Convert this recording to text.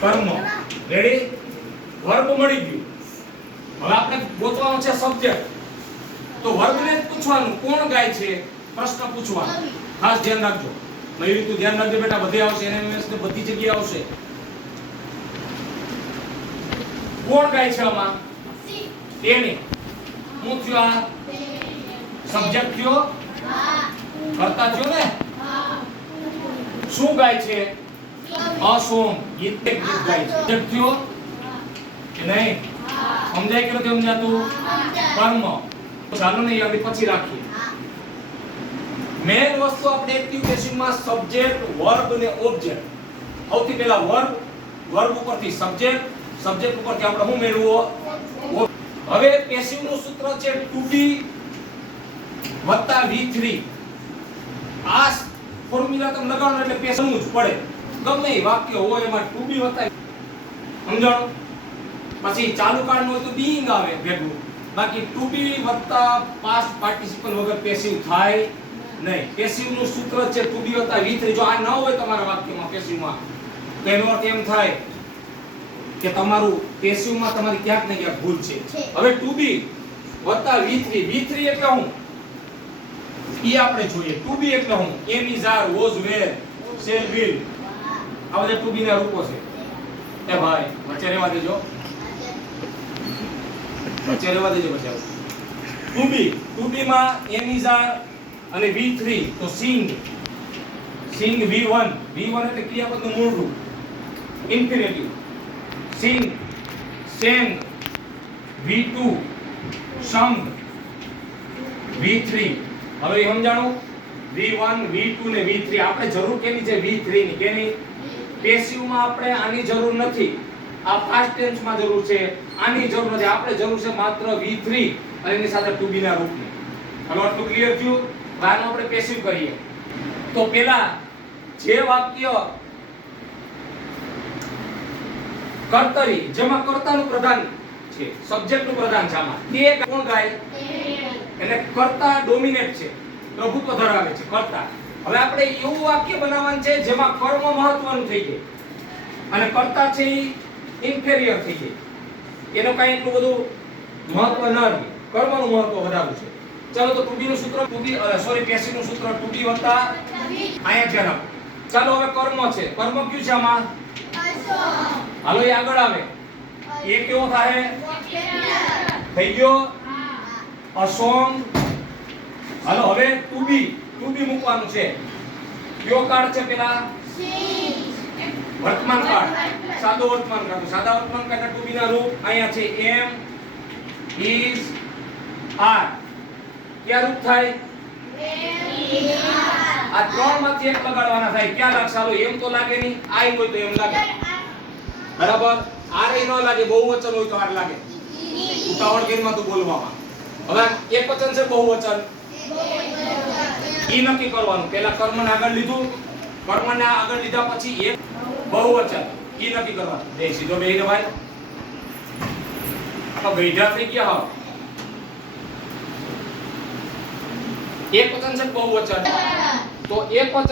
કર્મ. Ready? Verb મળી ગયું. હવે આપણે ગોતવાનો છે સબ્જેક્ટ. તો વર્બને જ પૂછવાનું કોણ ગાય છે પ્રશ્ન પૂછવાનો. ખાસ ધ્યાન રાખજો. મયુરી તું ધ્યાન રાખજો બેટા, બધે આવશે એનએમએસ ને બધી જગ્યાએ આવશે. કોણ ગાય છે આમાં? તેને. હું થયો આ સબ્જેક્ટ થયો? કરતા થયો ને? શું ગાય છે? અસોમ. ગીત ગાય છે. સબ્જેક્ટ થયો કે નહીં? સમજાય કે નથી સમજાતું? કર્મ. ચાલો ને યાદ પછી રાખીએ. મેન વસ્તુ આપણે એક્ટિવ પેસિવમાં સબ્જેક્ટ, વર્બ અને ઓબ્જેક્ટ. સૌથી પહેલા વર્બ, વર્બ ઉપરથી સબ્જેક્ટ, સબ્જેક્ટ ઉપરથી આપણે શું મેળવવો? હવે પેસિવ નું સૂત્ર છે to be + V3. આ ફોર્મ્યુલા તમે લગાડો એટલે પેસિવ નું જ પડે. ગમે એ વાક્ય હોય એમાં to be + સમજાણો. પછી ચાલુ કાળનું હોય તો being આવે ભેગું. બાકી to be + past participle વગર પેસિવ થાય નહીં. પેસિવ નું સૂત્ર છે to be + V3. જો આ ન હોય તમારા વાક્યમાં પેસિવમાં તો એનો અર્થ એમ થાય કે તમારું પેસિવમાં તમારી ક્યાંક ને ક્યાંક ભૂલ છે. હવે to be + V3. V3 એટલે હું ઈ આપણે જોઈએ. to be એટલે હું am, is, are, was, were, shall, will. આ બધા to be ના રૂપો છે. એ ભાઈ વચ્ચે રહેવા દેજો, વચ્ચે રહેવા દેજો. પછી to be માં am, is, are અને V3 તો sing. sing V1. V1 એટલે ક્રિયાપદનું મૂળ રૂપ infinitive. sing, sang. V2 sung. V3 હવે સમજાણું? V1 V2 ને V3 આપણે જરૂર કેની છે? V3 ની. કેની? પેસિવ માં આપણે આની જરૂર નથી. આ પાસ્ટ ટેન્સ માં જરૂર છે. આની જરૂર નથી. આપણે જરૂર છે માત્ર V3 અને એની સાથે to be ના રૂપની. હવે આટલું ક્લિયર થયું? આનો આપણે પેસિવ કરીએ. તો પહેલા જે વાક્ય કર્તરી જેમાં કર્તાનું પ્રધાન છે, સબ્જેક્ટનું પ્રધાન છે આમાં, તે કોણ ગાય? એટલે કર્તા ડોમિનેટ છે, પ્રભુત્વ ધરાવે છે કર્તા. હવે આપણે એવું વાક્ય બનાવવાનું છે જેમાં કર્મ મહત્વનું થઈ જાય અને કર્તા છે એ ઇન્ફેરિયર થઈ જાય. એનો કાઈ એટલું બધું મહત્વ ન રહે, કર્મનું મહત્વ વધારે છે. ચાલો તો to be નું સૂત્ર પેસિવ નું સૂત્ર to be + અહીંયા ધ્યાન આપો. ચાલો હવે કર્મ છે. કર્મ કયું છે આમાં? હાલો એ આગળ આવે. એ કેવો થાય? થઈ ગયો અસોમ. હાલો હવે to be મૂકવાનું છે. કયો કાળ છે? પેલા વર્તમાન કાળ, સાદો વર્તમાન કાળ. સાદા વર્તમાન કાળના to be ના રૂપ અહીંયા છે am, is, are. ક્યાં રૂપ થાય? આ ત્રણ માંથી એક લગાડવાના થાય. ક્યાં લાગશે? હાલો એમ તો લાગે નહીં. આઈ હોય તો એમ લાગે, બરાબર. આરે ન લાગે. બહુવચન હોય તો આર લાગે. ઉતાવળ કરીને તો બોલવામાં. હવે એકવચન છે બહુવચન, ઈ નક્કી કરવાનું. પહેલા કર્મને આગળ લીધું, કર્મને આગળ લીધા પછી એક બહુવચન ઈ નક્કી કરવાનું. બે સીધો બેહીને ભાઈ તો ગઈઢા થઈ ગયા. હા એકવચન છે બહુવચન તો એકવચન